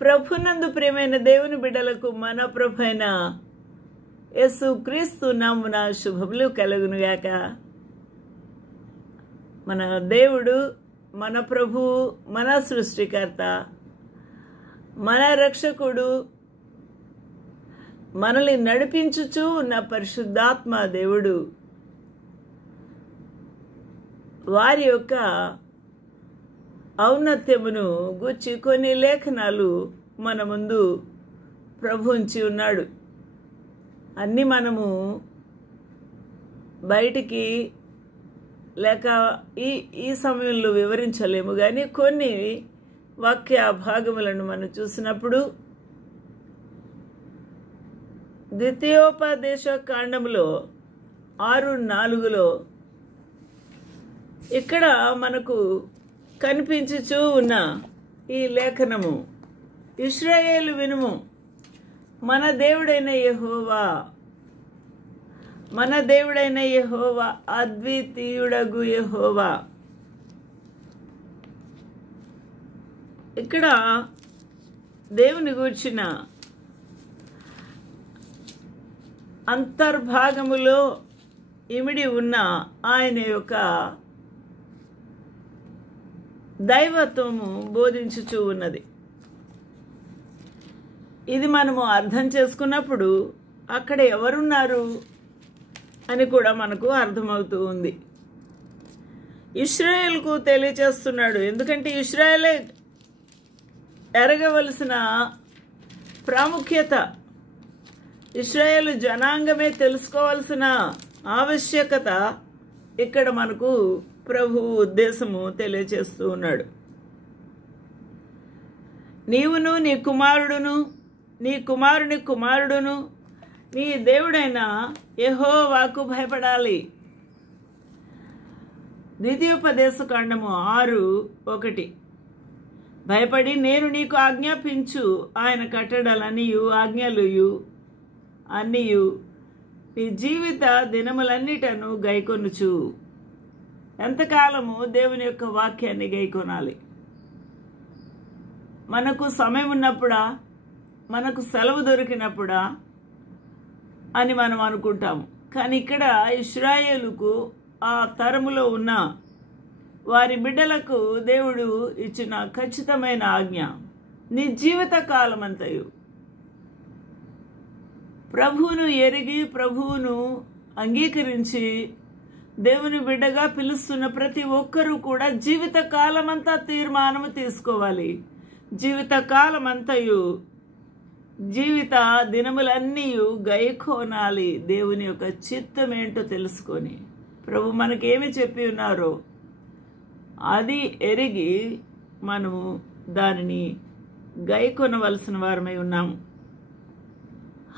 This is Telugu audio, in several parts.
ప్రభునందు ప్రియమైన దేవుని బిడ్డలకు మన ప్రభు అయిన యేసు క్రీస్తు నామమున శుభములు కలుగునుగాక. మన దేవుడు, మన ప్రభువు, మన సృష్టికర్త, మన రక్షకుడు, మనల్ని నడిపించుచూ ఉన్న పరిశుద్ధాత్మ దేవుడు వారి యొక్క ఔన్నత్యమును గూర్చి కొన్ని లేఖనాలు మన ముందు ప్రభు ఉంచి ఉన్నాడు. అన్నీ మనము బయటికి లేక ఈ సమయంలో వివరించలేము, కానీ కొన్ని వాక్య భాగములను మనం చూసినప్పుడు ద్వితీయోపదేశ కాండములో 6:4 ఇక్కడ మనకు కనిపించుచూ ఉన్న ఈ లేఖనము, ఇశ్రాయేలు వినుము, మన దేవుడైన యెహోవా, మన దేవుడైన యెహోవా, అద్వితీయుడగు యెహోవా. ఇక్కడ దేవుని గూర్చిన అంతర్భాగములో ఇమిడి ఉన్న ఆయన యొక్క దైవత్వము బోధించుచూ ఉన్నది. ఇది మనము అర్థం చేసుకున్నప్పుడు అక్కడ ఎవరున్నారు అని కూడా మనకు అర్థమవుతూ ఉంది. ఇశ్రాయేలుకు తెలియచేస్తున్నాడు. ఎందుకంటే ఇశ్రాయేలే ఎరగవలసిన ప్రాముఖ్యత, ఇశ్రాయేలు జనాంగమే తెలుసుకోవాల్సిన ఆవశ్యకత ఇక్కడ మనకు ప్రభు ఉద్దేశము తెలియచేస్తూ ఉన్నాడు. నీవును నీ కుమారుడును నీ కుమారుని కుమారుడును నీ దేవుడైన యెహోవాకు భయపడాలి. ద్వితీయోపదేశ కాండము 6:1 భయపడి నేను నీకు ఆజ్ఞాపించు ఆయన కట్టడలనియు ఆజ్ఞలుయు అన్నియు నీ జీవిత దినములన్నిటను గైకొనుచు. ఎంతకాలము దేవుని యొక్క వాక్యాన్ని గైకొనాలి? మనకు సమయం ఉన్నప్పుడా, మనకు సెలవు దొరికినప్పుడా అని మనం అనుకుంటాము. కానీ ఇక్కడ ఇశ్రాయేలుకు ఆ తరములో ఉన్న వారి బిడ్డలకు దేవుడు ఇచ్చిన ఖచ్చితమైన ఆజ్ఞ, నీ జీవిత కాలమంతయు ప్రభువును ఎరిగి ప్రభువును అంగీకరించి దేవుని బిడ్డగా పిలుస్తున్న ప్రతి ఒక్కరూ కూడా జీవిత కాలమంతా తీర్మానము తీసుకోవాలి. జీవిత కాలమంతయు జీవిత దినములన్నీ గైకోనాలి. దేవుని యొక్క చిత్తం ఏంటో తెలుసుకొని ప్రభు మనకేమి చెప్పి ఉన్నారో అది ఎరిగి మనము దానిని గైకొనవలసిన వారమై ఉన్నాము.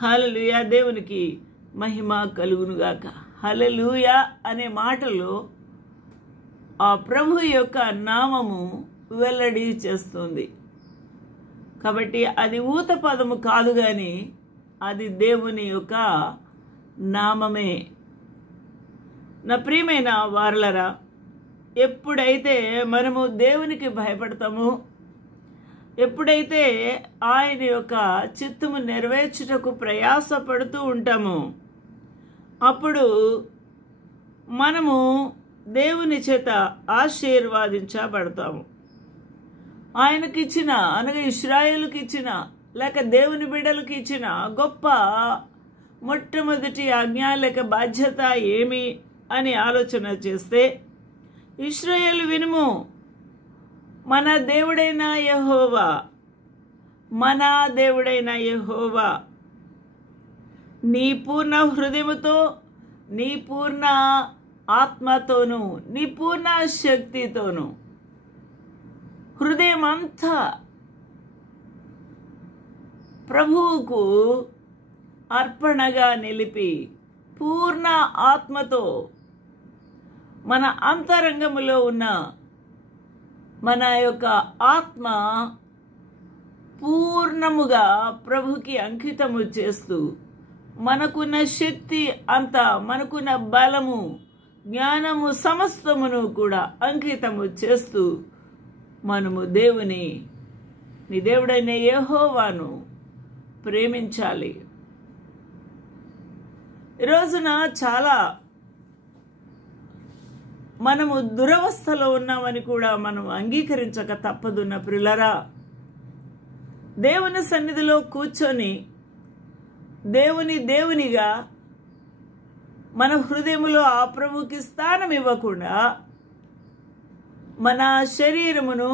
హల్లెలూయా, దేవునికి మహిమ కలుగునుగాక. హల్లెలూయా అనే మాటలో ఆ ప్రభు యొక్క నామము వెల్లడి చేస్తుంది. కాబట్టి అది ఊత పదము కాదు, కానీ అది దేవుని యొక్క నామమే. నా ప్రియమైన వారలరా, ఎప్పుడైతే మనము దేవునికి భయపడతామో, ఎప్పుడైతే ఆయన యొక్క చిత్తము నెరవేర్చుటకు ప్రయాసపడుతూ ఉంటామో, అప్పుడు మనము దేవుని చేత ఆశీర్వాదించబడతాము. ఆయనకిచ్చిన, అనగా ఇశ్రాయేలుకి ఇచ్చిన లేక దేవుని బిడ్డలకు ఇచ్చిన గొప్ప మొట్టమొదటి ఆజ్ఞ లేక బాధ్యత ఏమి అని ఆలోచన చేస్తే, ఇశ్రాయేలు వినుము, మన దేవుడైన యెహోవా, మన దేవుడైన యెహోవా, నీ పూర్ణ హృదయముతో, నీ పూర్ణ ఆత్మతోనూ, నీ పూర్ణ శక్తితోనూ, హృదయం అంతా ప్రభువుకు అర్పణగా నిలిపి పూర్ణ ఆత్మతో మన అంతరంగములో ఉన్న మన యొక్క ఆత్మ పూర్ణముగా ప్రభుకి అంకితము చేస్తూ, మనకున్న శక్తి అంతా, మనకున్న బలము, జ్ఞానము సమస్తమును కూడా అంకితము చేస్తూ మనము దేవుని నీ దేవుడైన యెహోవాను ప్రేమించాలి. ఈరోజున చాలా మనము దురవస్థలో ఉన్నామని కూడా మనం అంగీకరించక తప్పదున్న ప్రియులారా. దేవుని సన్నిధిలో కూర్చొని దేవునిగా మన హృదయములో ఆ ప్రభుకి స్థానం ఇవ్వకుండా మన శరీరమును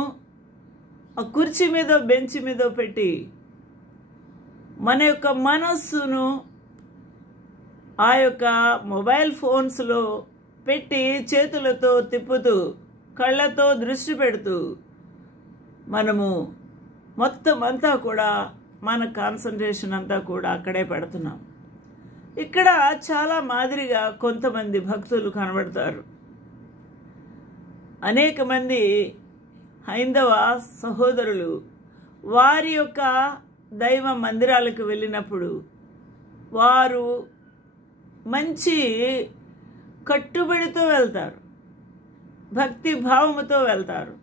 ఆ కుర్చీ మీదో బెంచ్ మీదో పెట్టి మన యొక్క మనస్సును ఆ యొక్క మొబైల్ ఫోన్స్లో పెట్టి చేతులతో తిప్పుతూ కళ్ళతో దృష్టి పెడుతూ మనము మొత్తం అంతా కూడా మన కాన్సన్ట్రేషన్ అంతా కూడా అక్కడే పెడుతున్నాం. ఇక్కడ చాలా మాదిరిగా కొంతమంది భక్తులు కనబడతారు. అనేక మంది హైందవ సహోదరులు వారి యొక్క దైవ మందిరాలకు వెళ్ళినప్పుడు వారు మంచి కట్టుబడితో వెళ్తారు, భక్తి భావముతో వెళ్తారు.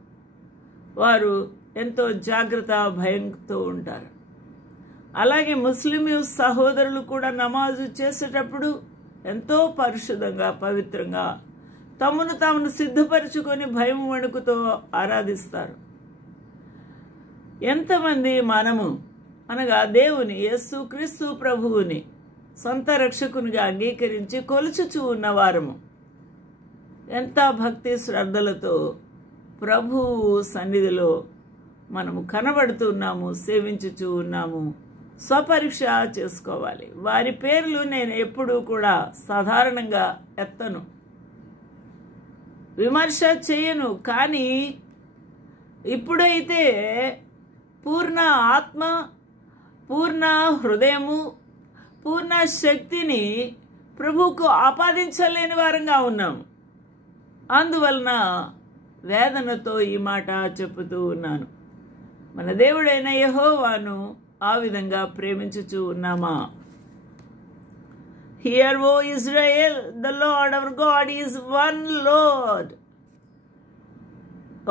వారు ఎంతో జాగ్రత్త భయంతో ఉంటారు. అలాగే ముస్లిం సహోదరులు కూడా నమాజు చేసేటప్పుడు ఎంతో పరిశుద్ధంగా పవిత్రంగా తమను సిద్ధపరచుకొని భయం వణుకుతో ఆరాధిస్తారు. ఎంతమంది మనము అనగా దేవుని యేసుక్రీస్తు ప్రభువుని సొంత రక్షకునిగా అంగీకరించి కొలుచుచూ ఉన్నవారము ఎంత భక్తి శ్రద్ధలతో ప్రభువు సన్నిధిలో మనము కనబడుతున్నాము, సేవించుచూ ఉన్నాము. స్వపరీక్ష చేసుకోవాలి. వారి పేర్లు నేను ఎప్పుడూ కూడా సాధారణంగా ఎత్తను, విమర్శ చేయను. కానీ ఇప్పుడైతే పూర్ణ ఆత్మ, పూర్ణ హృదయము, పూర్ణ శక్తిని ప్రభువుకు ఆపాదించలేని వారంగా ఉన్నాము. అందువలన వేదనతో ఈ మాట చెప్పుతూ ఉన్నాను. మన దేవుడైన యెహోవాను ఆ విధంగా ప్రేమించుచూ ఉన్నామా? Hear, O Israel, the Lord our God is one Lord.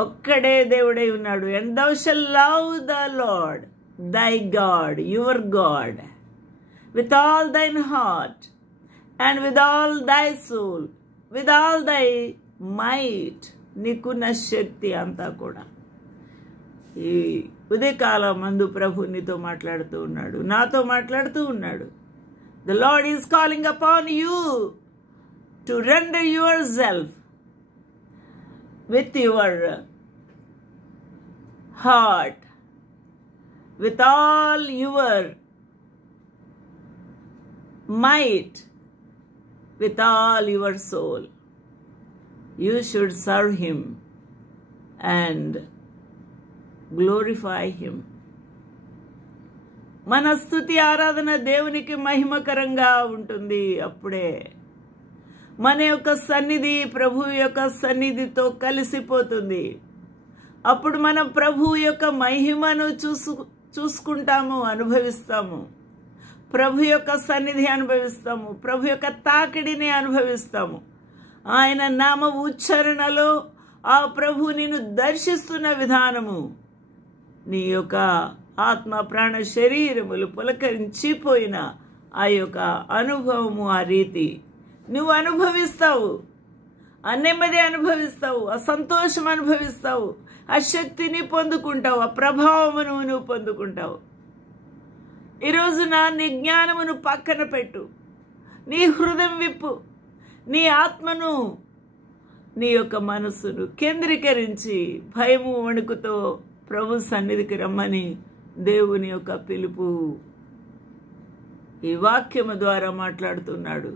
ఒక్కడే దేవుడై ఉన్నాడు. And thou shalt love the Lord thy God, your God, with all thine heart, and with all thy soul, with all thy might. నీకున్న శక్తి అంతా కూడా. ఈ ఉదయకాలం మందు ప్రభు నీతో మాట్లాడుతూ ఉన్నాడు, నాతో మాట్లాడుతూ ఉన్నాడు. The Lord is calling upon you to render yourself with your heart, with all your might, with all your soul. You should serve Him and glorify Him. మన స్తుతి ఆరాధన దేవునికి మహిమకరంగా ఉంటుంది. అప్పుడే మన యొక్క సన్నిధి ప్రభు యొక్క సన్నిధితో కలిసిపోతుంది. అప్పుడు మనం ప్రభు యొక్క మహిమను చూసుకుంటాము, అనుభవిస్తాము. ప్రభు యొక్క సన్నిధి అనుభవిస్తాము, ప్రభు యొక్క తాకిడిని అనుభవిస్తాము. ఆయన నామ ఉచ్చారణలో ఆ ప్రభు నిన్ను దర్శిస్తున్న విధానము, నీ యొక్క ఆత్మ ప్రాణ శరీరములు పులకరించిపోయిన ఆ యొక్క అనుభవము, ఆ రీతి నువ్వు అనుభవిస్తావు. ఆ నెమ్మది అనుభవిస్తావు, ఆ సంతోషం అనుభవిస్తావు, ఆ శక్తిని పొందుకుంటావు, ఆ ప్రభావమును నువ్వు పొందుకుంటావు. ఈరోజున నీ జ్ఞానమును పక్కన పెట్టు, నీ హృదయం విప్పు, నీ ఆత్మను, నీ యొక్క మనస్సును కేంద్రీకరించి భయము వణుకుతో ప్రభు సన్నిధికి రమ్మని దేవుని యొక్క పిలుపు ఈ వాక్యము ద్వారా మాట్లాడుతున్నాడు.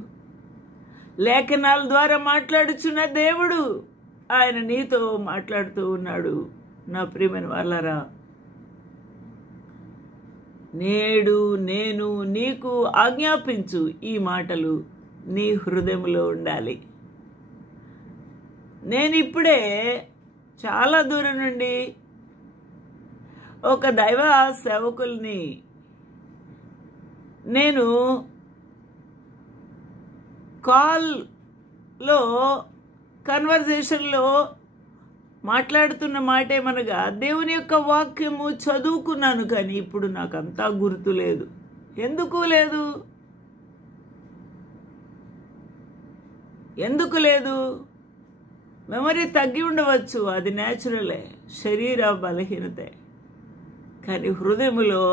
లేఖనాల ద్వారా మాట్లాడుచున్న దేవుడు ఆయన నీతో మాట్లాడుతూ ఉన్నాడు. నా ప్రియమైన వాళ్ళారా, నేడు నేను నీకు ఆజ్ఞాపించు ఈ మాటలు నీ హృదయంలో ఉండాలి. నేను ఇప్పుడే చాలా దూరం నుండి ఒక దైవ సేవకుల్ని నేను కాల్లో కన్వర్జేషన్లో మాట్లాడుతున్న మాటేమనగా, దేవుని యొక్క వాక్యము చదువుకున్నాను కానీ ఇప్పుడు నాకంతా గుర్తు లేదు. ఎందుకు లేదు? ఎందుకు లేదు? మెమరీ తగ్గి ఉండవచ్చు, అది న్యాచురలే, శరీర బలహీనతే. కానీ హృదయములో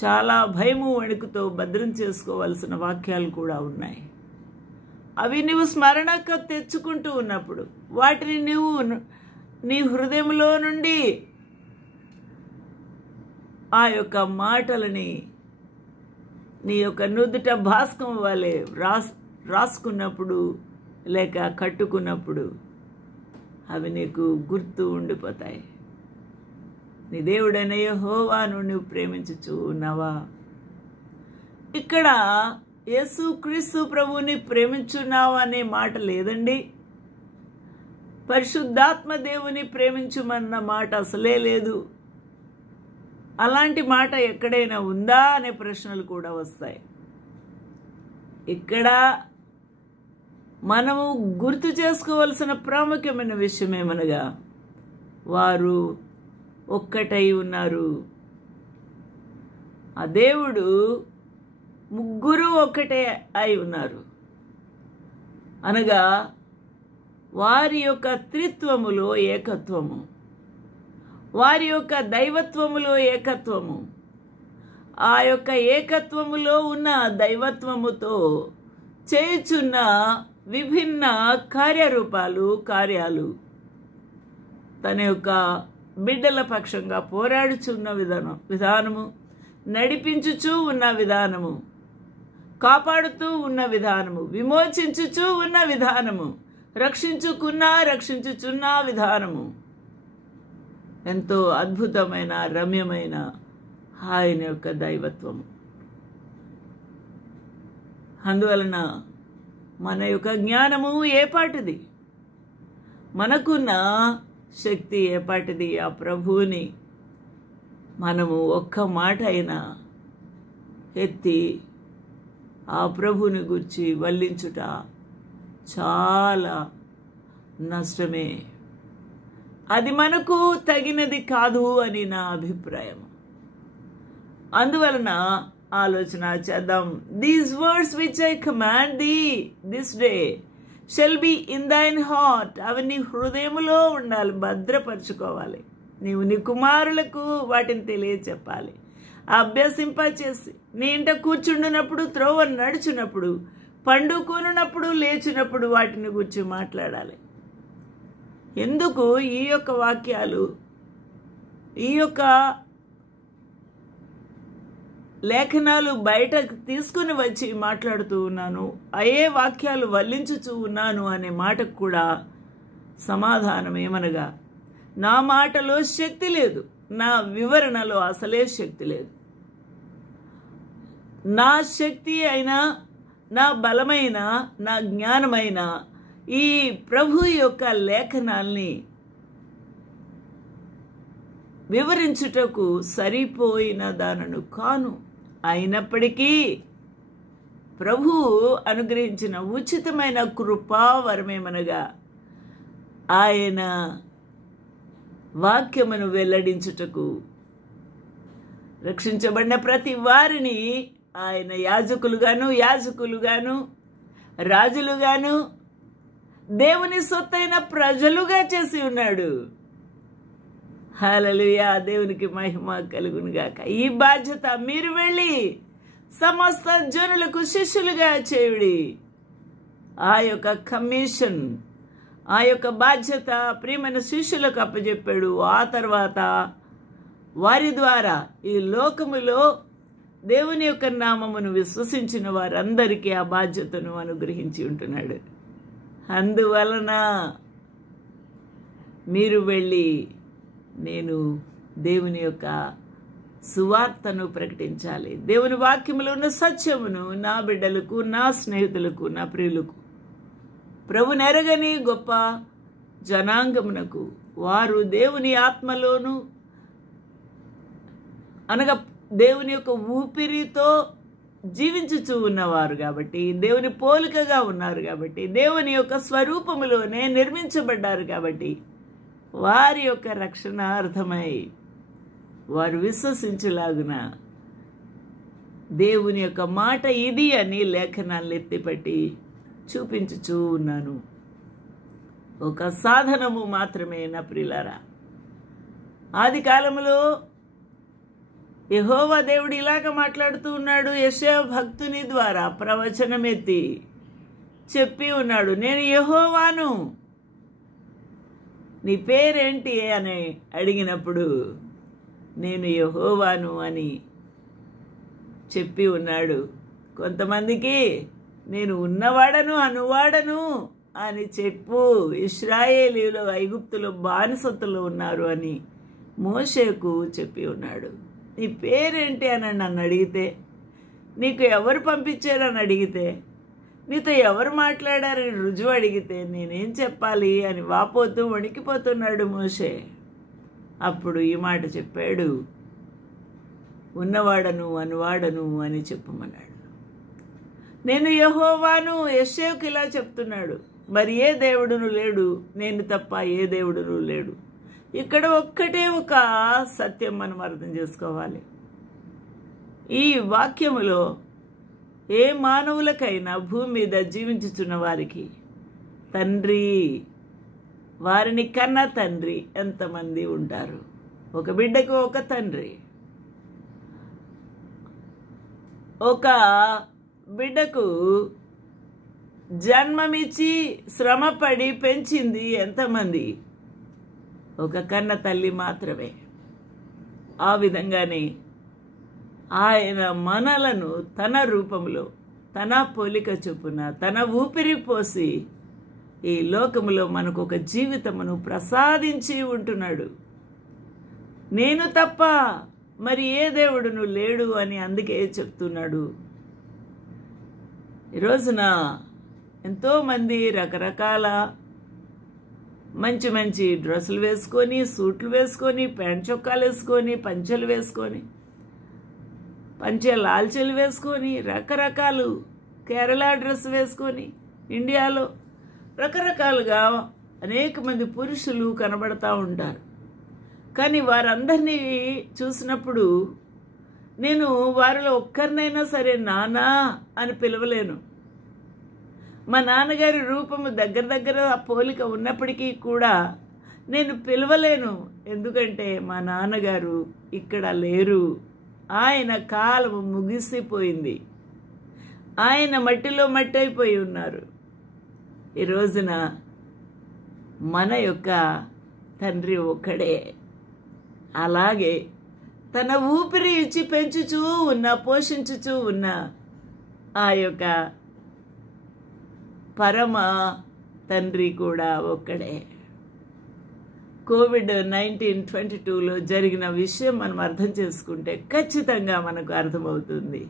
చాలా భయము వణుకుతో భద్రం చేసుకోవాల్సిన వాక్యాలు కూడా ఉన్నాయి. అవి నువ్వు స్మరణకు తెచ్చుకుంటూ ఉన్నప్పుడు వాటిని నువ్వు నీ హృదయంలో నుండి ఆ యొక్క మాటలని నీ యొక్క నుదుట భాస్కం వలె రాసుకున్నప్పుడు లేక కట్టుకున్నప్పుడు అవి నీకు గుర్తు ఉండిపోతాయి. నీ దేవుడైన యెహోవాను నువ్వు ప్రేమించుచు ఉన్నావా? ఇక్కడ యేసుక్రీస్తు ప్రభువుని ప్రేమించున్నావా అనే మాట లేదండి. పరిశుద్ధాత్మ దేవుని ప్రేమించుమన్న మాట అసలే లేదు. అలాంటి మాట ఎక్కడైనా ఉందా అనే ప్రశ్నలు కూడా వస్తాయి. ఇక్కడ మనము గుర్తు చేసుకోవాల్సిన ప్రాముఖ్యమైన విషయం ఏమనగా, వారు ఒక్కటై ఉన్నారు. ఆ దేవుడు ముగ్గురు ఒక్కటే అయి ఉన్నారు అనగా వారి యొక్క త్రిత్వములో ఏకత్వము, వారి యొక్క దైవత్వములో ఏకత్వము, ఆ యొక్క ఏకత్వములో ఉన్న దైవత్వముతో చేయుచున్న విభిన్న కార్యాలు తన యొక్క బిడ్డల పక్షంగా పోరాడుచున్న విధానము, నడిపించుచూ ఉన్న విధానము, కాపాడుతూ ఉన్న విధానము, విమోచించుచూ ఉన్న విధానము, రక్షించుచున్న విధానము ఎంతో అద్భుతమైన రమ్యమైన ఆయన యొక్క దైవత్వము. అందువలన మన యొక్క జ్ఞానము ఏపాటిది, మనకున్న శక్తి ఏపాటిది. ఆ ప్రభువుని మనము ఒక్క మాట అయినా ఎత్తి ఆ ప్రభువుని గురించి వల్లించుట చాలా నష్టమే. అది మనకు తగినది కాదు అని నా అభిప్రాయం. అందువలన ఆలోచన చేద్దాం. These words which I command thee this day shall be in thine heart. అవి నీ హృదయములో ఉండాలి, భద్రపరచుకోవాలి. నీవు నీ కుమారులకు వాటిని తెలియచెప్పాలి, అభ్యసింపచేసి నీ ఇంట కూర్చుండునప్పుడు, త్రోవ నడుచున్నప్పుడు, పండుకొనున్నప్పుడు, లేచినప్పుడు వాటిని గురించి మాట్లాడాలి. ఎందుకు ఈ యొక్క వాక్యాలు, ఈ యొక్క లేఖనాలు బయటకు తీసుకుని వచ్చి మాట్లాడుతూ ఉన్నాను, అయ్యే వాక్యాలు వల్లించుచూ ఉన్నాను అనే మాటకు కూడా సమాధానం ఏమనగా, నా మాటలో శక్తి లేదు, నా వివరణలో అసలే శక్తి లేదు. నా శక్తి అయినా, నా బలమైన, నా జ్ఞానమైన ఈ ప్రభు యొక్క లేఖనాల్ని వివరించుటకు సరిపోయిన దానను కాను. అయినప్పటికీ ప్రభు అనుగ్రహించిన ఉచితమైన కృపావరమేమనగా ఆయన వాక్యమును వెల్లడించుటకు రక్షించబడిన ప్రతి వారిని ఆయన యాజకులుగాను రాజులుగాను దేవుని సొత్తైన ప్రజలుగా చేసి ఉన్నాడు. హల్లెలూయా, దేవునికి మహిమ కలుగునుగాక. ఈ బాధ్యత మీరు వెళ్ళి సమస్త జనులకు శిష్యులుగా చేయుడి. ఆ యొక్క కమిషన్, ఆ యొక్క బాధ్యత ప్రియమైన శిష్యులకు అప్పచెప్పాడు. ఆ తర్వాత వారి ద్వారా ఈ లోకములో దేవుని యొక్క నామమును విశ్వసించిన వారందరికీ ఆ బాధ్యతను అనుగ్రహించి ఉంటున్నాడు. అందువలన మీరు వెళ్ళి నేను దేవుని యొక్క సువార్తను ప్రకటించాలి. దేవుని వాక్యములో ఉన్న సత్యమును నా బిడ్డలకు, నా స్నేహితులకు, నా ప్రియులకు, ప్రభు నెరగని గొప్ప జనాంగమునకు, వారు దేవుని ఆత్మలోను అనగా దేవుని యొక్క ఊపిరితో జీవించుచూ ఉన్నవారు కాబట్టి, దేవుని పోలికగా ఉన్నారు కాబట్టి, దేవుని యొక్క స్వరూపములోనే నిర్మించబడ్డారు కాబట్టి, వారి యొక్క రక్షణ అర్థమై వారు విశ్వసించులాగున దేవుని యొక్క మాట ఇది అని లేఖనాలు ఎత్తిపట్టి చూపించుచూ ఉన్నాను. ఒక సాధనము మాత్రమే నా ప్రియులారా. ఆది కాలంలో యెహోవా దేవుడు ఇలాగ మాట్లాడుతూ ఉన్నాడు. యెషయా భక్తుని ద్వారా ప్రవచనమెత్తి చెప్పి ఉన్నాడు, నేను యెహోవాను, నీ పేరేంటి అని అడిగినప్పుడు నేను యెహోవాను అని చెప్పి ఉన్నాడు. కొంతమందికి నేను ఉన్నవాడను అనువాడను అని చెప్పు, ఇశ్రాయేలీయులు ఐగుప్తులో బానిసత్తులు ఉన్నారు అని మోషేకు చెప్పి ఉన్నాడు. నీ పేరేంటి అని నన్ను అడిగితే, నీకు ఎవరు పంపించారని అడిగితే, నీతో ఎవరు మాట్లాడారని రుజువు అడిగితే నేనేం చెప్పాలి అని వాపోతూ వణికిపోతున్నాడు మోషే. అప్పుడు ఈ మాట చెప్పాడు, ఉన్నవాడను అనువాడను అని చెప్పమన్నాడు. నేను యెహోవాను. యెషయాకు ఇలా చెప్తున్నాడు, మరి ఏ దేవుడును లేడు, నేను తప్ప ఏ దేవుడును లేడు. ఇక్కడ ఒక్కటే ఒక సత్యం మనం అర్థం చేసుకోవాలి. ఈ వాక్యములో ఏ మానవులకైనా భూమి మీద జీవించుచున్న వారికి తండ్రి, వారిని కన్న తండ్రి ఎంతమంది ఉంటారు? ఒక బిడ్డకు ఒక తండ్రి, ఒక బిడ్డకు జన్మమిచ్చి శ్రమపడి పెంచింది ఎంతమంది? ఒక కన్న తల్లి మాత్రమే. ఆ విధంగానే ఆయన మనలను తన రూపంలో, తన పోలిక చొప్పున, తన ఊపిరి పోసి ఈ లోకములో మనకు ఒక జీవితమును ప్రసాదించి ఉంటున్నాడు. నేను తప్ప మరి ఏ దేవుడును లేడు అని అందుకే చెప్తున్నాడు. ఈ రోజున ఎంతోమంది రకరకాల మంచి మంచి డ్రెస్సులు వేసుకొని, సూట్లు వేసుకొని, ప్యాంట్ చొక్కాలు వేసుకొని, పంచెలు వేసుకొని, పంచె లాల్చీలు వేసుకొని, రకరకాలు కేరళ డ్రెస్ వేసుకొని, ఇండియాలో రకరకాలుగా అనేక మంది పురుషులు కనబడతా ఉంటారు. కానీ వారందరినీ చూసినప్పుడు నేను వారిలో ఒక్కరినైనా సరే నానా అని పిలవలేను. మా నాన్నగారి రూపము దగ్గర పోలిక ఉన్నప్పటికీ కూడా నేను పిలవలేను. ఎందుకంటే మా నాన్నగారు ఇక్కడ లేరు. ఆయన కాలం ముగిసిపోయింది. ఆయన మట్టిలో మట్టి అయిపోయి ఉన్నారు. ఈ రోజున మన యొక్క తండ్రి ఒక్కడే. అలాగే తన ఊపిరి ఇచ్చి పెంచుచూ ఉన్న, పోషించుచూ ఉన్న ఆ యొక్క పరమ తండ్రి కూడా ఒక్కడే. COVID-19 జరిగిన విషయం మనం అర్థం చేసుకుంటే ఖచ్చితంగా మనకు అర్థమవుతుంది.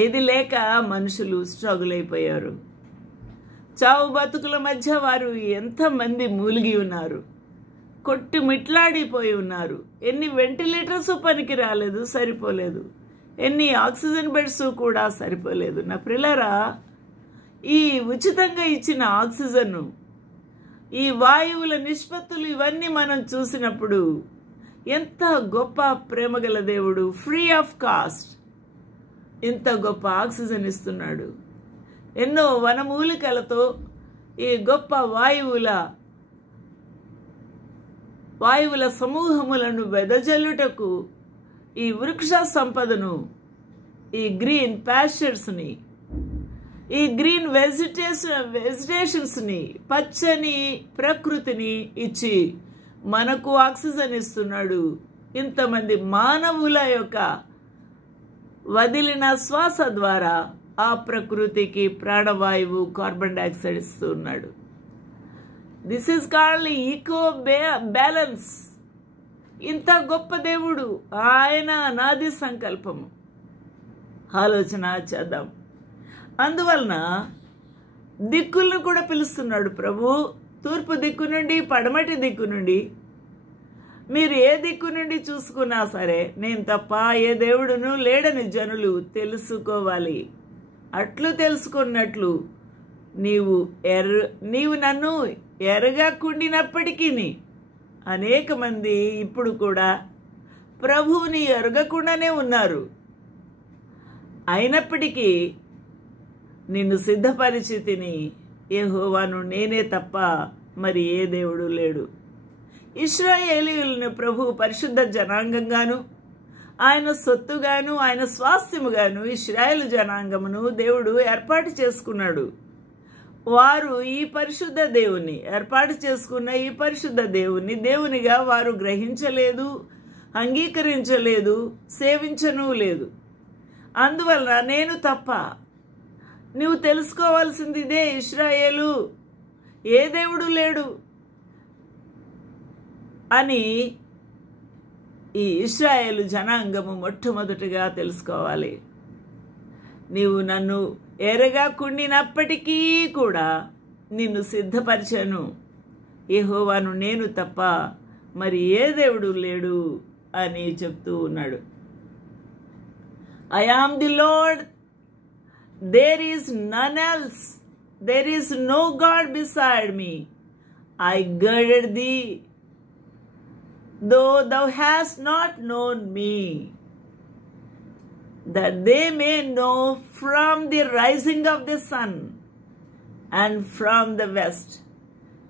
ఏది లేక మనుషులు స్ట్రగుల్ అయిపోయారు. చావు బతుకుల మధ్య వారు ఎంతమంది మూలిగి ఉన్నారు, కొట్టి మిట్లాడిపోయి ఉన్నారు. ఎన్ని వెంటిలేటర్స్ పనికి రాలేదు, సరిపోలేదు. ఎన్ని ఆక్సిజన్ బెడ్స్ కూడా సరిపోలేదు. నా ప్రియులారా, ఈ ఉచితంగా ఇచ్చిన ఆక్సిజన్, ఈ వాయువుల నిష్పత్తులు ఇవన్నీ మనం చూసినప్పుడు ఎంత గొప్ప ప్రేమగల దేవుడు ఫ్రీ ఆఫ్ కాస్ట్ ఇంత గొప్ప ఆక్సిజన్ ఇస్తున్నాడు. ఎన్నో వనమూలికలతో ఈ గొప్ప వాయువుల సమూహములను వెదజల్లుటకు ఈ వృక్ష సంపదను, ఈ గ్రీన్ ప్యాస్చర్స్ని, ఈ గ్రీన్ వెజిటేషన్స్ని, పచ్చని ప్రకృతిని ఇచ్చి మనకు ఆక్సిజన్ ఇస్తున్నాడు. ఇంతమంది మానవుల యొక్క వదిలిన శ్వాస ద్వారా ఆ ప్రకృతికి ప్రాణవాయువు, కార్బన్ డైఆక్సైడ్ ఇస్తున్నాడు. This is called eco balance. ఇంత గొప్ప దేవుడు, ఆయన అనాది సంకల్పము. ఆలోచన చేద్దాం. అందువలన దిక్కులను కూడా పిలుస్తున్నాడు ప్రభు. తూర్పు దిక్కు నుండి, పడమటి దిక్కు నుండి మీరు ఏ దిక్కు నుండి చూసుకున్నా సరే నేను తప్ప ఏ దేవుడును లేడని జనులు తెలుసుకోవాలి. అట్లు తెలుసుకున్నట్లు నీవు నన్ను ఎరగకుండినప్పటికీ అనేక మంది ఇప్పుడు కూడా ప్రభువుని ఎరగకుండానే ఉన్నారు. అయినప్పటికీ నిన్ను సిద్ధపరిచి తిని యెహోవాను నేనే తప్ప మరి ఏ దేవుడు లేడు. ఇశ్రాయేలీయులను ప్రభు పరిశుద్ధ జనాంగంగాను ఆయన సొత్తుగాను ఆయన స్వాస్థ్యముగాను ఇశ్రాయేలు జనాంగమును దేవుడు ఏర్పాటు చేసుకున్నాడు. వారు ఈ పరిశుద్ధ దేవుని ఏర్పాటు చేసుకున్న ఈ పరిశుద్ధ దేవుని దేవునిగా వారు గ్రహించలేదు, అంగీకరించలేదు, సేవించను లేదు. అందువలన నేను తప్ప నువ్వు తెలుసుకోవాల్సింది ఇదే, ఇశ్రాయేలు ఏ దేవుడు లేడు అని ఈ ఇశ్రాయేలు జనాంగము మొట్టమొదటిగా తెలుసుకోవాలి. నీవు నన్ను ఎరగకుండినప్పటికీ కూడా నిన్ను సిద్ధపరిచాను. యెహోవాను నేను తప్ప మరి ఏ దేవుడు లేడు అని చెప్తూ ఉన్నాడు. I am the Lord, there is none else, there is no God beside me. I girded thee, though thou hast not known me, that they may know from the rising of the sun and from the west,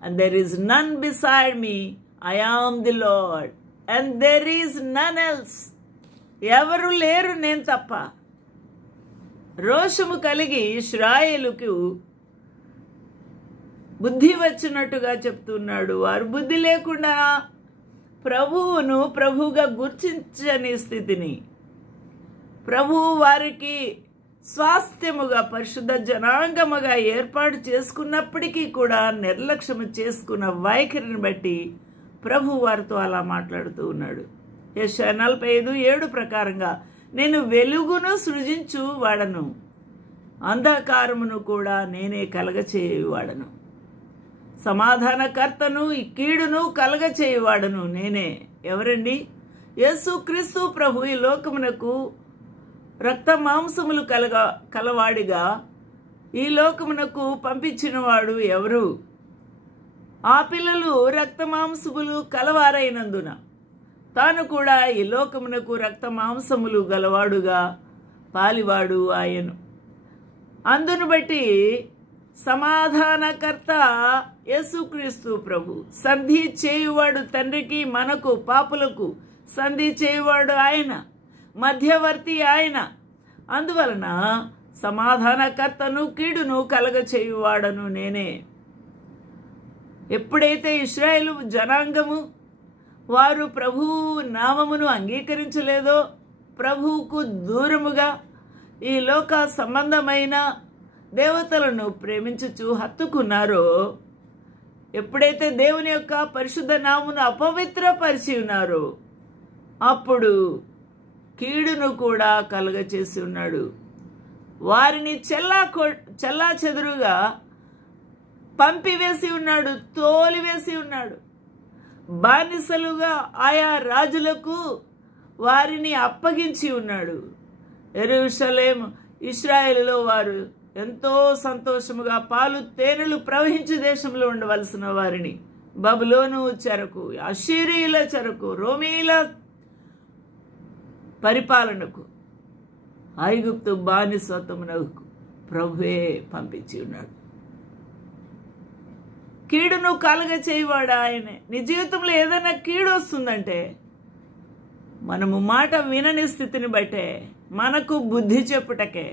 and there is none beside me. I am the Lord, and there is none else. ఎవరు లేరు నేను తప్ప. రోషము కలిగి ఇశ్రాయేలుకు బుద్ధి వచ్చినట్టుగా చెప్తున్నాడు. వారు బుద్ధి లేకుండా ప్రభువును ప్రభువుగా గుర్తించని స్థితిని, ప్రభువు వారికి స్వాస్థ్యముగా పరిశుద్ధ జనాంగముగా ఏర్పాటు చేసుకున్నప్పటికీ కూడా నిర్లక్ష్యము చేసుకున్న వైఖరిని బట్టి ప్రభు వారితో అలా మాట్లాడుతూ ఉన్నాడు. యెషయా 45:7 ప్రకారంగా నేను వెలుగును సృజించు వాడను, అంధకారమును కూడా నేనే కలగచేయువాడను, సమాధానకర్తను ఈ కీడును కలగచేయువాడను నేనే. ఎవరండి? యేసుక్రీస్తు ప్రభు ఈ లోకమునకు రక్త మాంసములు కలవాడిగా ఈ లోకమునకు పంపించినవాడు ఎవరు? ఆ పిల్లలు రక్త మాంసములు కలవారైనందున తాను కూడా ఈ లోకమునకు రక్త మాంసములు గలవాడుగా పాలివాడు ఆయను. అందును బట్టి సమాధానకర్త యేసుక్రీస్తు ప్రభు, సంధి చేయువాడు తండ్రికి మనకు పాపులకు సంధి చేయువాడు ఆయన, మధ్యవర్తి ఆయన. అందువలన సమాధానకర్తను కీడును కలగచేయువాడను నేనే. ఎప్పుడైతే ఇశ్రాయేలు జనాంగము వారు ప్రభువు నామమును అంగీకరించలేదో, ప్రభువుకు దూరముగా ఈ లోక సంబంధమైన దేవతలను ప్రేమించుచు హత్తుకున్నారో, ఎప్పుడైతే దేవుని యొక్క పరిశుద్ధ నామమును అపవిత్రపరిచి ఉన్నారో అప్పుడు కీడును కూడా కలుగచేసి ఉన్నాడు. వారిని చెల్లా చెదురుగా పంపివేసి ఉన్నాడు, తోలివేసి ఉన్నాడు. బానిసలుగా ఆయా రాజులకు వారిని అప్పగించి ఉన్నాడు. యెరూషలేము ఇశ్రాయేలులో వారు ఎంతో సంతోషముగా పాలు తేనెలు ప్రవహించు దేశంలో ఉండవలసిన వారిని బబులోను చెరకు, అషీరీల చెరకు, రోమీల పరిపాలనకు, ఐగుప్తు బానిసత్వమునకు ప్రభువే పంపించి ఉన్నాడు. కీడును కలగ చేయవాడు ఆయనే. నీ జీవితంలో ఏదైనా కీడు వస్తుందంటే మనము మాట వినని స్థితిని బట్టే, మనకు బుద్ధి చెప్పుటకే,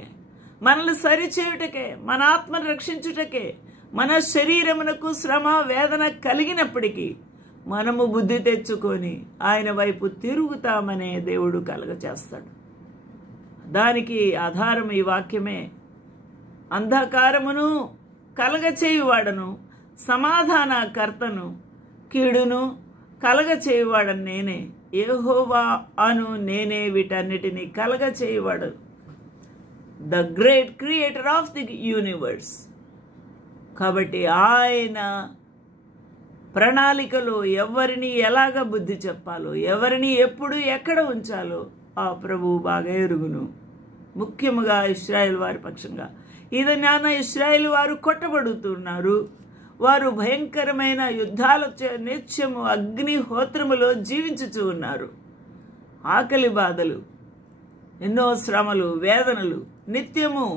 మనల్ని సరిచేయుటకే, మన ఆత్మను రక్షించుటకే, మన శరీరమునకు శ్రమ వేదన కలిగినప్పటికీ మనము బుద్ధి తెచ్చుకొని ఆయన వైపు తిరుగుతామనే దేవుడు కలగచేస్తాడు. దానికి ఆధారం ఈ వాక్యమే. అంధకారమును కలగచేయువాడను, సమాధానకర్తను, కీడును కలగచేయువాడను నేనే. యెహోవా అను నేనే వీటన్నిటినీ కలగచేయువాడు. The great creator of the universe. కాబట్టి ఆయన ప్రణాళికలో ఎవరిని ఎలాగ బుద్ధి చెప్పాలో, ఎవరిని ఎప్పుడు ఎక్కడ ఉంచాలో ఆ ప్రభువు బాగా ఎరుగును. ముఖ్యముగా ఇశ్రాయేల్ వారి పక్షంగా ఇది నాన్న ఇశ్రాయేల్ వారు కొట్టబడుతున్నారు. వారు భయంకరమైన యుద్ధాల నిత్యము అగ్నిహోత్రములో జీవించుచూ ఉన్నారు. ఆకలి బాధలు, ఎన్నో శ్రమలు, వేదనలు, నిత్యము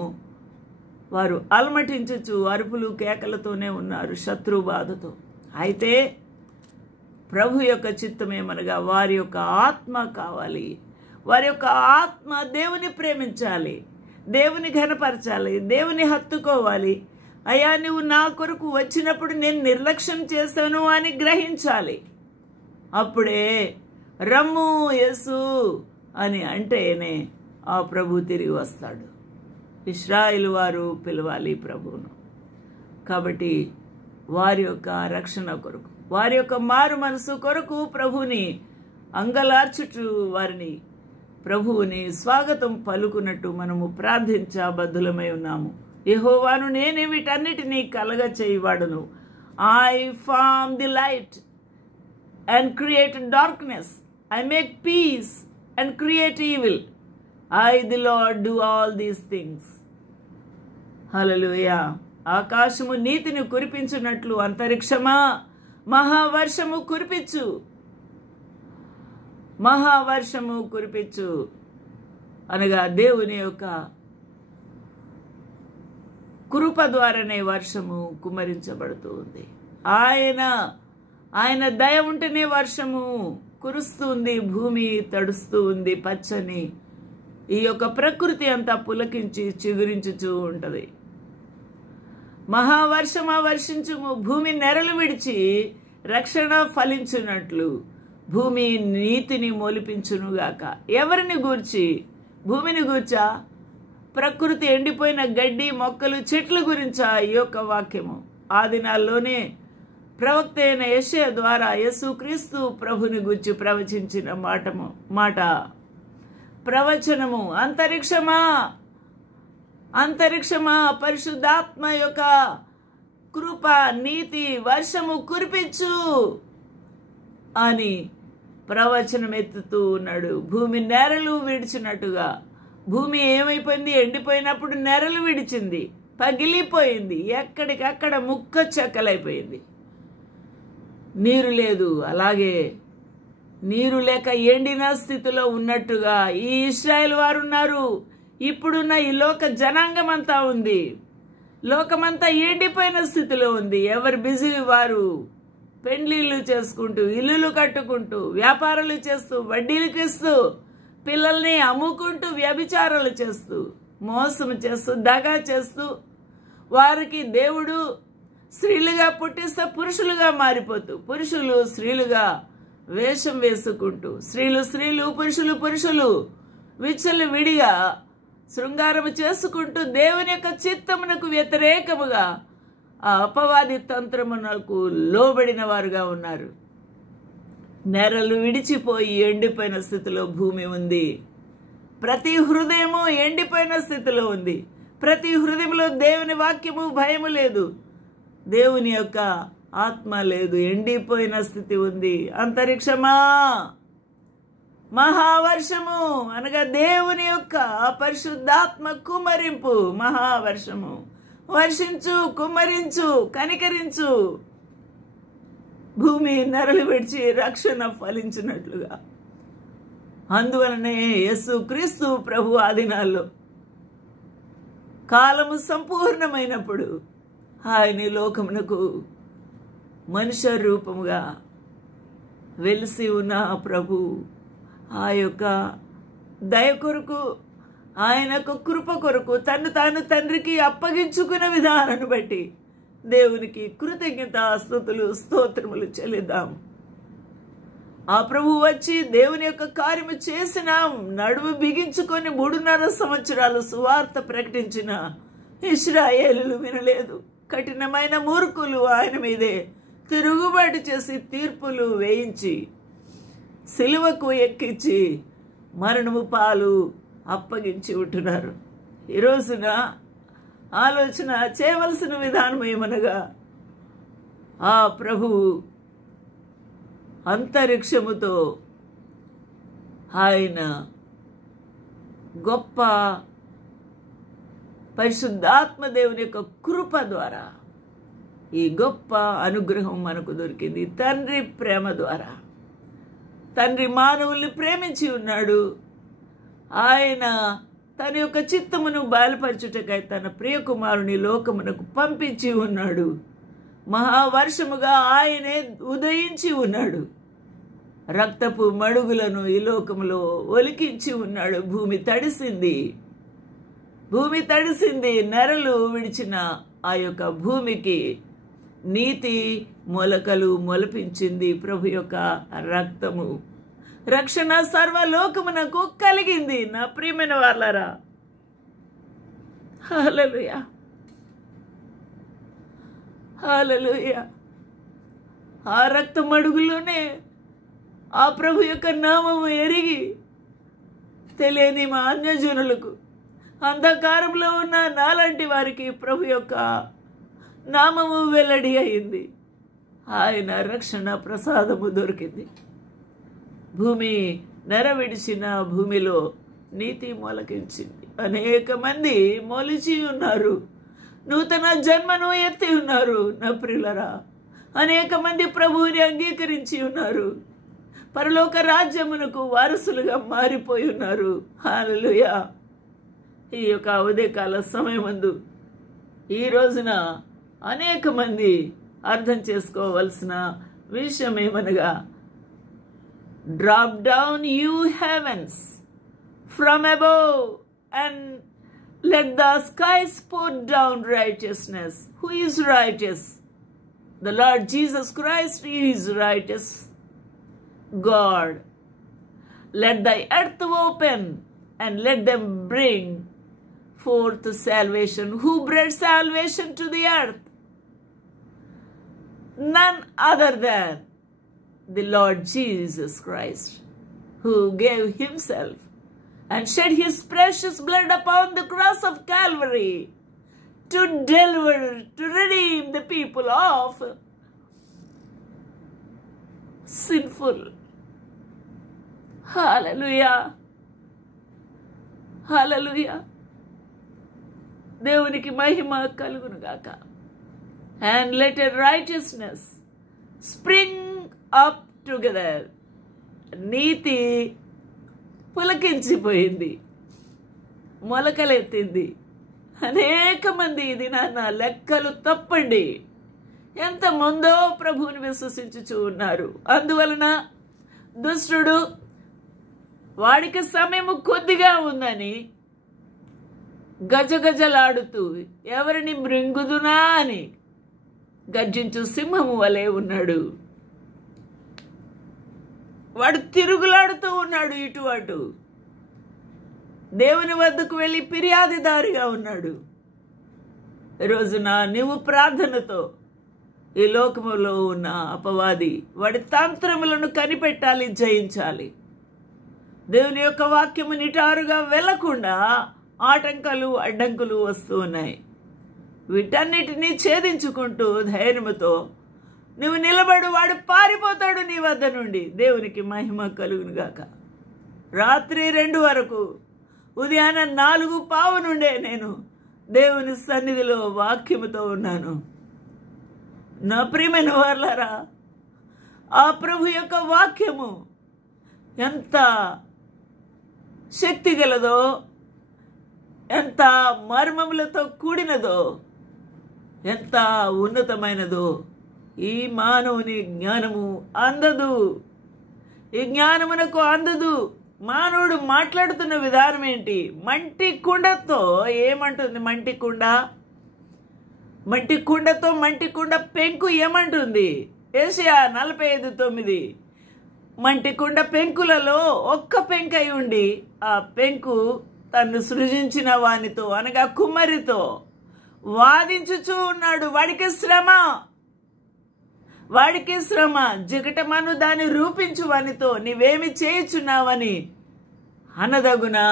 వారు అలమటించుచు అరుపులు కేకలతోనే ఉన్నారు శత్రు బాధతో. అయితే ప్రభు యొక్క చిత్తమేమనగా వారి యొక్క ఆత్మ కావాలి. వారి యొక్క ఆత్మ దేవుని ప్రేమించాలి, దేవుని ఘనపరచాలి, దేవుని హత్తుకోవాలి. అయ్యా నువ్వు నా కొరకు వచ్చినప్పుడు నేను నిర్లక్ష్యం చేశాను అని గ్రహించాలి. అప్పుడే రమ్ము యేసు అని అంటేనే ఆ ప్రభు తిరిగి వస్తాడు. ఇశ్రాయేలు వారు పిలవాలి ప్రభువును. కాబట్టి వారి యొక్క రక్షణ కొరకు, వారి యొక్క మారు మనసు కొరకు ప్రభువుని అంగలార్చుచు వారిని ప్రభువుని స్వాగతం పలుకున్నట్టు మనము ప్రార్థించబద్ధులమై ఉన్నాము. యెహోవాను నేనే వీటన్నిటినీ కలగ చేయవాడును. I form the light and create darkness. I make peace and create evil. I the Lord do all these things. Hallelujah. ఆకాశము నీతిని కురిపించున్నట్లు అంతరిక్షమా మహావర్షము కురిపించు, మహావర్షము కురిపించు అనగా దేవుని యొక్క కృప ద్వారానే వర్షము కుమ్మరించబడుతూ ఉంది. ఆయన దయ ఉంటేనే వర్షము కురుస్తుంది, భూమి తడుస్తూ ఉంది, పచ్చని ఈ యొక్క ప్రకృతి అంతా పులకించి చిగురించుచూ ఉంటది. మహావర్షమా వర్షించుము, భూమి నెరలు విడిచి రక్షణ ఫలించున్నట్లు భూమి నీతిని మొలిపించునుగాక. ఎవరిని గూర్చి? భూమిని గూర్చా? ప్రకృతి ఎండిపోయిన గడ్డి మొక్కలు చెట్ల గురించా ఈ యొక్క వాక్యము? ఆ దినాల్లోనే ప్రవక్త అయిన యెషయా ద్వారా యేసుక్రీస్తు ప్రభుని గూర్చి ప్రవచించిన మాట ప్రవచనము. అంతరిక్షమా పరిశుద్ధాత్మ యొక్క కృప, నీతి, వర్షము కురిపించు అని ప్రవచనం ఎత్తుతూ ఉన్నాడు. భూమి నెరలు విడిచినట్టుగా. భూమి ఏమైపోయింది? ఎండిపోయినప్పుడు నెరలు విడిచింది, పగిలిపోయింది, ఎక్కడికక్కడ ముక్క చెక్కలైపోయింది. నీరు లేదు. అలాగే నీరు లేక ఎండిన స్థితిలో ఉన్నట్టుగా ఈ ఇశ్రాయేల్ వారు ఉన్నారు. ఇప్పుడున్న ఈ లోక జనాంగం అంతా ఉంది. లోకమంతా ఎండిపోయిన స్థితిలో ఉంది. ఎవరు బిజీ వారు పెండ్లిళ్ళు చేసుకుంటూ, ఇల్లులు కట్టుకుంటూ, వ్యాపారాలు చేస్తూ, వడ్డీలకు ఇస్తూ, పిల్లల్ని అమ్ముకుంటూ, వ్యభిచారాలు చేస్తూ, మోసం చేస్తూ, దగా చేస్తూ, వారికి దేవుడు స్త్రీలుగా పుట్టిస్తే పురుషులుగా మారిపోతూ, పురుషులు స్త్రీలుగా వేషం వేసుకుంటూ, స్త్రీలు పురుషులు విచ్చలు విడిగా శృంగారము చేసుకుంటూ దేవుని యొక్క చిత్తమునకు వ్యతిరేకముగా ఆ అపవాది తంత్రమునకు లోబడిన వారుగా ఉన్నారు. నెరలు విడిచిపోయి ఎండిపోయిన స్థితిలో భూమి ఉంది. ప్రతి హృదయము ఎండిపోయిన స్థితిలో ఉంది. ప్రతి హృదయంలో దేవుని వాక్యము, భయము లేదు. దేవుని యొక్క ఆత్మ లేదు. ఎండిపోయిన స్థితి ఉంది. అంతరిక్షమా మహావర్షము అనగా దేవుని యొక్క పరిశుద్ధాత్మ కుమ్మరింపు. మహావర్షము వర్షించు, కుమ్మరించు, కనికరించు. భూమి నెరలు విడిచి రక్షణ ఫలించినట్లుగా. అందువలనే యేసుక్రీస్తు ప్రభు ఆ దినాల్లో కాలము సంపూర్ణమైనప్పుడు ఆయన లోకమునకు మనుష్య రూపముగా వెలిసి ఉన్న ప్రభు ఆ యొక్క దయ కొరకు, ఆయన కృప కొరకు తను తాను తండ్రికి అప్పగించుకున్న విధానాన్ని బట్టి దేవునికి కృతజ్ఞత స్తుతులు స్తోత్రములు చెల్లిద్దాం. ఆ ప్రభు వచ్చి దేవుని యొక్క కార్యము చేసిన, నడుము బిగించుకొని 3.5 సంవత్సరాలు సువార్త ప్రకటించిన ఇశ్రాయేలులు వినలేదు. కఠినమైన మూర్ఖులు ఆయన మీదే తిరుగుబాటు చేసి తీర్పులు వేయించి సిలువకు ఎక్కించి మరణము పాలు అప్పగించి ఉంటున్నారు. ఈ రోజున ఆలోచన చేయవలసిన విధానం ఏమనగా ఆ ప్రభువు అంతరిక్షముతో ఆయన గొప్ప పరిశుద్ధాత్మ దేవుని యొక్క కృప ద్వారా ఈ గొప్ప అనుగ్రహం మనకు దొరికింది. తండ్రి ప్రేమ ద్వారా. తండ్రి మానవుల్ని ప్రేమించి ఉన్నాడు. ఆయన తన యొక్క చిత్తమును బయలుపరచుటకై తన ప్రియకుమారుని లోకమునకు పంపించి ఉన్నాడు. మహావర్షముగా ఆయనే ఉదయించి ఉన్నాడు. రక్తపు మడుగులను ఈ లోకములో ఒలికించి ఉన్నాడు. భూమి తడిసింది. నెరలు విడిచిన ఆ యొక్క భూమికి నీతి మొలకలు మొలపించింది ప్రభు యొక్క రక్తము. రక్షణ సర్వలోకమునకు కలిగింది. నా ప్రియమైన వాళ్ళారా, హల్లెలూయా, హల్లెలూయా. ఆ రక్త మడుగులోనే ఆ ప్రభు యొక్క నామము ఎరిగి తెలియని మా అన్యజనులకు, అంధకారంలో ఉన్న నాలాంటి వారికి ప్రభు యొక్క నామము వెల్లడి అయింది. ఆయన రక్షణ ప్రసాదము దొరికింది. భూమి నెరవిడిచిన భూమిలో నీతి మొలకించింది. అనేక మంది మొలిచి ఉన్నారు. నూతన జన్మను ఎత్తి ఉన్నారు. నా ప్రియులరా, అనేక మంది ప్రభువుని అంగీకరించి ఉన్నారు. పరలోక రాజ్యమునకు వారసులుగా మారిపోయి ఉన్నారు. హల్లెలూయా. ఈ యొక్క ఉదయకాల సమయమందు ఈ రోజున అనేక మంది అర్థం చేసుకోవలసిన విషయం ఏమనగా, drop down you heavens from above and let the skies pour down righteousness. Who is righteous? The Lord Jesus Christ is righteous God. Let the earth open and let them bring forth salvation. Who brought salvation to the earth? None other than the Lord Jesus Christ, who gave himself and shed his precious blood upon the cross of Calvary to deliver, to redeem the people of sinful. Hallelujah. Hallelujah. దేవునికి మహిమ కలుగును గాక. And let a righteousness spring up together. నీతి పులకించిపోయింది, మొలకలెత్తింది. అనేక మంది ఇది నాన్న లెక్కలు తప్పండి ఎంత ముందో ప్రభువుని విశ్వసించుచూ ఉన్నారు. అందువలన దుష్టుడు వాడికి సమయము కొద్దిగా ఉందని గజగజలాడుతూ ఎవరిని మృంగుదునా అని గర్జించు సింహము వలె ఉన్నాడు. వాడు తిరుగులాడుతూ ఉన్నాడు ఇటు అటు. దేవుని వద్దకు వెళ్ళి ఫిర్యాదుదారిగా ఉన్నాడు. రోజున నీవు ప్రార్థనతో ఈ లోకములో ఉన్న అపవాది వాడి తంత్రములను కనిపెట్టాలి, జయించాలి. దేవుని యొక్క వాక్యము నిటారుగా వెళ్లకుండా ఆటంకాలు అడ్డంకులు వస్తూ ఉన్నాయి. వీటన్నిటినీ ఛేదించుకుంటూ ధైర్యముతో నువ్వు నిలబడు, వాడు పారిపోతాడు నీ వద్ద నుండి. దేవునికి మహిమ కలుగును గాక. రాత్రి 2 వరకు, ఉదయాన 4:15 నుండే నేను దేవుని సన్నిధిలో వాక్యముతో ఉన్నాను. నా ప్రియమైన వారలారా, ఆ ప్రభు యొక్క వాక్యము ఎంత శక్తి గలదో, ఎంత మర్మములతో కూడినదో, ఎంత ఉన్నతమైనదో ఈ మానవుని జ్ఞానము అందదు. ఈ జ్ఞానమునకు అందదు. మానవుడు మాట్లాడుతున్న విధానం ఏంటి? మంటి కుండతో ఏమంటుంది? మంటి కుండతో మంటి కుండ పెంకు ఏమంటుంది? ఏషియా 45:9 మంటి కుండ పెంకులలో ఒక్క పెంకై ఉండి ఆ పెంకు తను సృజించిన వానితో అనగా కుమ్మరితో వాదించుచూ ఉన్నాడు. వాడికి శ్రమ జిగటమను దాన్ని రూపించు వానితో నీవేమి చేయుచున్నావని అనదగునా?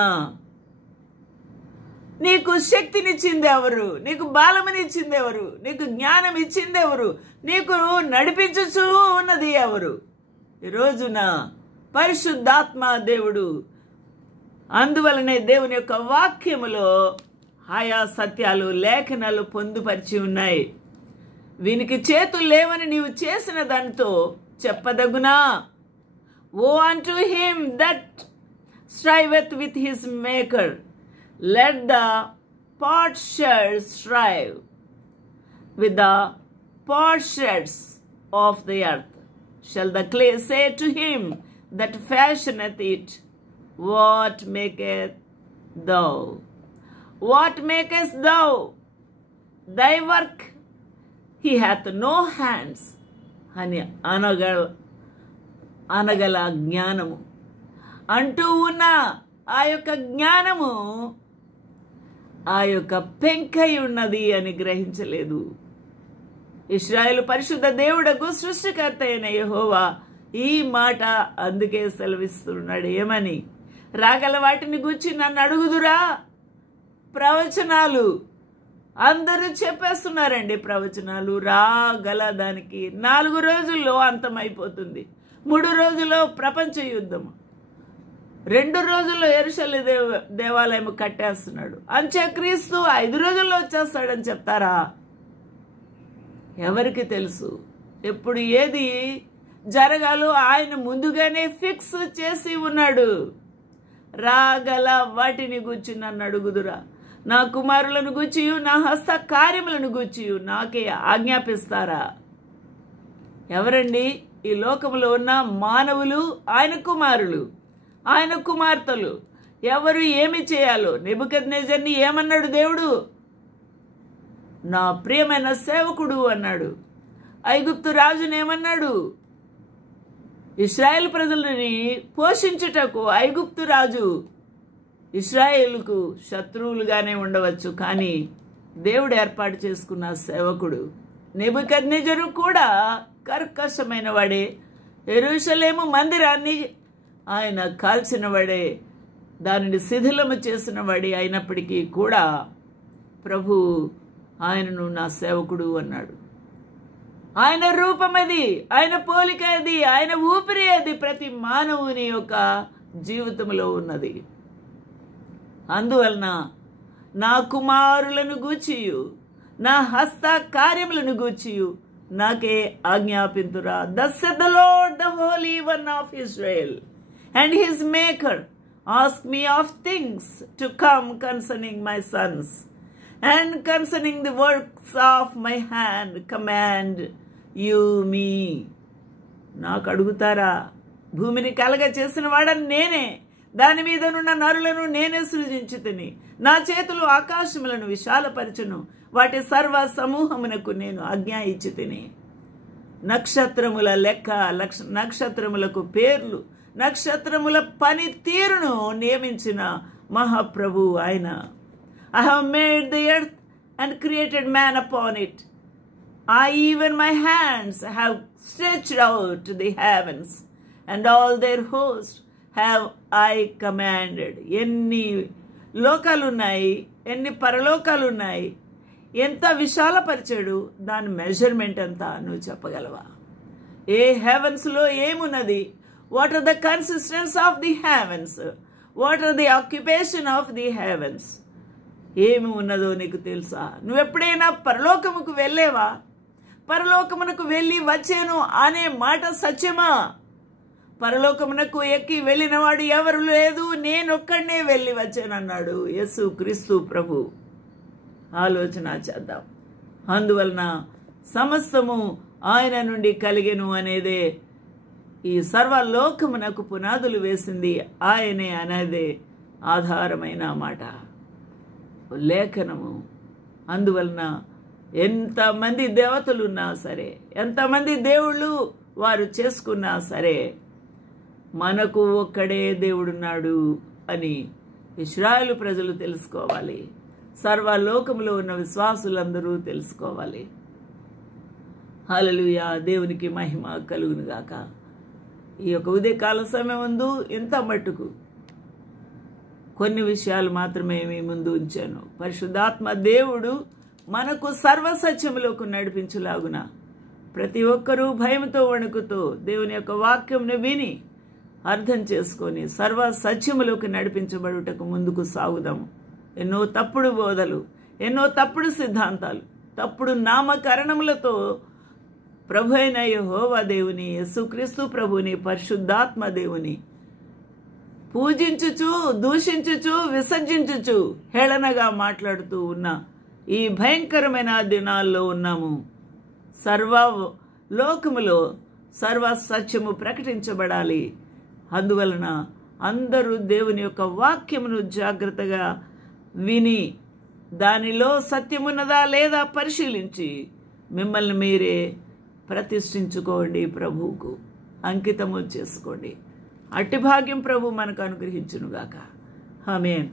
నీకు శక్తినిచ్చింది ఎవరు? నీకు బలమునిచ్చింది ఎవరు? నీకు జ్ఞానం ఇచ్చింది ఎవరు? నీకు నడిపించుచూ ఉన్నది ఎవరు? ఈ రోజున పరిశుద్ధాత్మ దేవుడు అందువలనే దేవుని యొక్క వాక్యములో ఆయా సత్యాలు లేఖనాలు పొందుపరిచి ఉన్నాయి. వీనికి చేతులు లేవని నీవు చేసిన దానితో చెప్పదగునా? ఓ unto him that striveth with his maker, let the potsherds strive with the potsherds of the earth. Shall the clay say to him that fashioneth it, what maketh thou? What makest thou? Thy work he hath no hands. అని అనగల జ్ఞానము అంటూ ఉన్న ఆ యొక్క జ్ఞానము ఆ యొక్క పెంకై ఉన్నది అని గ్రహించలేదు. ఇశ్రాయేలు పరిశుద్ధ దేవుడకు సృష్టికర్త అయిన యెహోవా ఈ మాట అందుకే సెలవిస్తున్నాడు. ఏమని? రాగల వాటిని గూర్చి నన్ను అడుగుదురా? ప్రవచనాలు అందరూ చెప్పేస్తున్నారండి. ప్రవచనాలు రాగల దానికి 4 రోజుల్లో అంతమైపోతుంది. 3 రోజుల్లో ప్రపంచ యుద్ధం, 2 రోజుల్లో యెరూషలేము దేవాలయం కట్టేస్తున్నాడు. అంత్యక్రీస్తు 5 రోజుల్లో వచ్చేస్తాడని చెప్తారా? ఎవరికి తెలుసు? ఎప్పుడు ఏది జరగాలో ఆయన ముందుగానే ఫిక్స్ చేసి ఉన్నాడు. రాగల వాటిని గూర్చి నన్ను అడుగుదురా? నా కుమారులను గూర్చియు నా హస్త కార్యములను గూర్చియు నాకే ఆజ్ఞాపిస్తారా? ఎవరండి? ఈ లోకంలో ఉన్న మానవులు, ఆయన కుమారులు, ఆయన కుమార్తెలు. ఎవరు ఏమి చేయాలో? నెబుకద్నెజర్ని ఏమన్నాడు దేవుడు? నా ప్రియమైన సేవకుడు అన్నాడు. ఐగుప్తు రాజుని ఏమన్నాడు? ఇశ్రాయేల్ ప్రజలని పోషించుటకు ఐగుప్తు రాజు ఇశ్రాయేలుకు శత్రువులుగానే ఉండవచ్చు, కానీ దేవుడు ఏర్పాటు చేసుకున్న సేవకుడు. నెబుకద్నెజరు కూడా కర్కశమైన వాడే, యెరూషలేము మందిరాన్ని ఆయన కాల్చిన వాడే, దానిని శిథిలము చేసిన వాడే అయినప్పటికీ కూడా ప్రభు ఆయనను నా సేవకుడు అన్నాడు. ఆయన రూపం అది, ఆయన పోలిక అది, ఆయన ఊపిరి అది ప్రతి మానవుని యొక్క జీవితంలో ఉన్నది. అందువలన నా కుమారులను గూర్చియు నా హస్త కార్యములను గూర్చియు నాకే ఆజ్ఞాపింతురా. Thus said the Lord, the Holy One of Israel, and his Maker, ask me of things to come concerning my sons, and concerning the works of my hand command you me. నాకు అడుగుతారా? భూమిని కలగ చేసిన వాడని నేనే, దాని మీద నున్న నరులను నేనే సృజించితిని. నా చేతులు ఆకాశములను విశాలపరచును, వాటి సర్వ సమూహమునకు నేను ఆజ్ఞ ఇచ్చి తిని. నక్షత్రముల లెక్క, నక్షత్రములకు పేర్లు, నక్షత్రముల పని తీరును నియమించిన మహాప్రభు ఆయన. I have made the earth and created man upon it. Even my hands have stretched out the heavens, and all their host have I commanded. ఎన్ని లోకాలున్నాయి, ఎన్ని పరలోకాలున్నాయి, ఎంత విశాలపరిచాడు, దాని మెజర్మెంట్ ఎంత నువ్వు చెప్పగలవా? ఏ హెవెన్స్లో ఏమున్నది? What are the consistence of the heavens? What are the occupation of the heavens? ఏమి ఉన్నదో నీకు తెలుసా? నువ్వెప్పుడైనా పరలోకముకు వెళ్ళేవా? పరలోకమునకు వెళ్ళి వచ్చాను అనే మాట సత్యమా? పరలోకమునకు ఎక్కి వెళ్ళినవాడు ఎవరు లేదు, నేనొక్కడే వెళ్ళి వచ్చానన్నాడు యేసు క్రీస్తు ప్రభు. ఆలోచన చేద్దాం. అందువలన సమస్తము ఆయన నుండి కలిగెను అనేదే ఈ సర్వలోకమునకు పునాదులు వేసింది ఆయనే అనేదే ఆధారమైన మాట, లేఖనము. అందువలన ఎంతమంది దేవతలున్నా సరే, ఎంతమంది దేవుళ్ళు వారు చేసుకున్నా సరే, మనకు ఒక్కడే దేవుడున్నాడు అని ఇశ్రాయేలు ప్రజలు తెలుసుకోవాలి. సర్వలోకములో ఉన్న విశ్వాసులందరూ తెలుసుకోవాలి. హల్లెలూయా, దేవునికి మహిమ కలుగును గాక. ఈ యొక్క ఉదయకాల సమయం ముందు ఇంత మట్టుకు కొన్ని విషయాలు మాత్రమే మీ ముందు ఉంచాను. పరిశుద్ధాత్మ దేవుడు మనకు సర్వసత్యములోకి నడిపించులాగున ప్రతి ఒక్కరూ భయంతో వణుకుతూ దేవుని యొక్క వాక్యంను విని అర్థం చేసుకొని సర్వ సత్యములోకి నడిపించబడుటకు ముందుకు సాగుదాము. ఎన్నో తప్పుడు బోధలు, ఎన్నో తప్పుడు సిద్ధాంతాలు, తప్పుడు నామకరణములతో ప్రభు అయిన యెహోవా దేవుని, యేసుక్రీస్తు ప్రభుని, పరిశుద్ధాత్మ దేవుని పూజించుచు, దూషించుచు, విసర్జించుచు, హేళనగా మాట్లాడుతూ ఉన్న ఈ భయంకరమైన దినాల్లో ఉన్నాము. సర్వ లోకములో సర్వ సత్యము ప్రకటించబడాలి. అందువలన అందరూ దేవుని యొక్క వాక్యమును జాగ్రత్తగా విని దానిలో సత్యమున్నదా లేదా పరిశీలించి మిమ్మల్ని మీరే ప్రతిష్ఠించుకోండి, ప్రభువుకు అంకితము చేసుకోండి. అట్టి భాగ్యం ప్రభు మనకు అనుగ్రహించునుగాక. ఆమేన్.